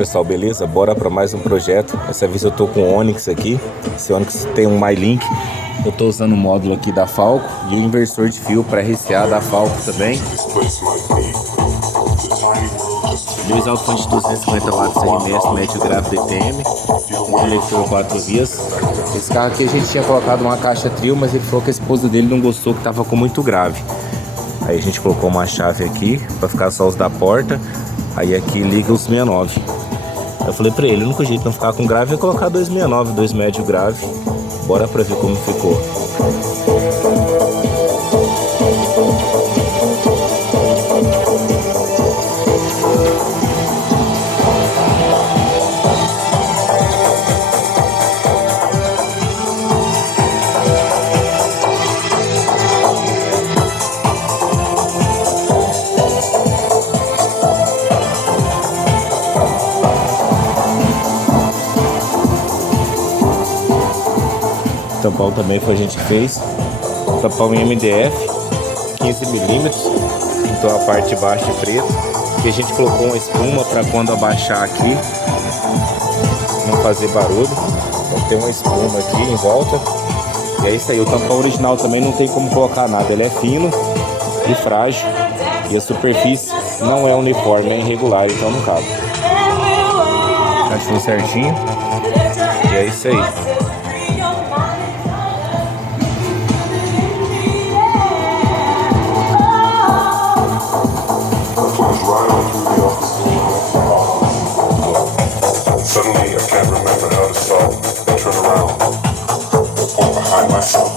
Pessoal, beleza? Bora para mais um projeto. Dessa vez eu tô com o Onix aqui. Esse Onix tem um MyLink. Eu tô usando o módulo aqui da Falco e o inversor de fio para RCA da Falco também. Dois alto-fontes de 250 watts RMS, médio grave DTM, um conector 4 vias. Esse carro aqui a gente tinha colocado uma caixa trio, mas ele falou que a esposa dele não gostou, que tava com muito grave. Aí a gente colocou uma chave aqui para ficar só os da porta. Aí aqui liga os 69. Eu falei pra ele, o único jeito de não ficar com grave é colocar 269, 2 médio grave. Bora pra ver como ficou. Tampão também foi a gente que fez. Tampão em MDF 15mm. Então a parte de baixo é preta. E a gente colocou uma espuma para quando abaixar aqui não fazer barulho. Então tem uma espuma aqui em volta. E é isso aí. O tampão original também não tem como colocar nada. Ele é fino e frágil. E a superfície não é uniforme, é irregular, então não cabe. Achou certinho. E é isso aí. Suddenly I can't remember how to stop and turn around. Or behind myself.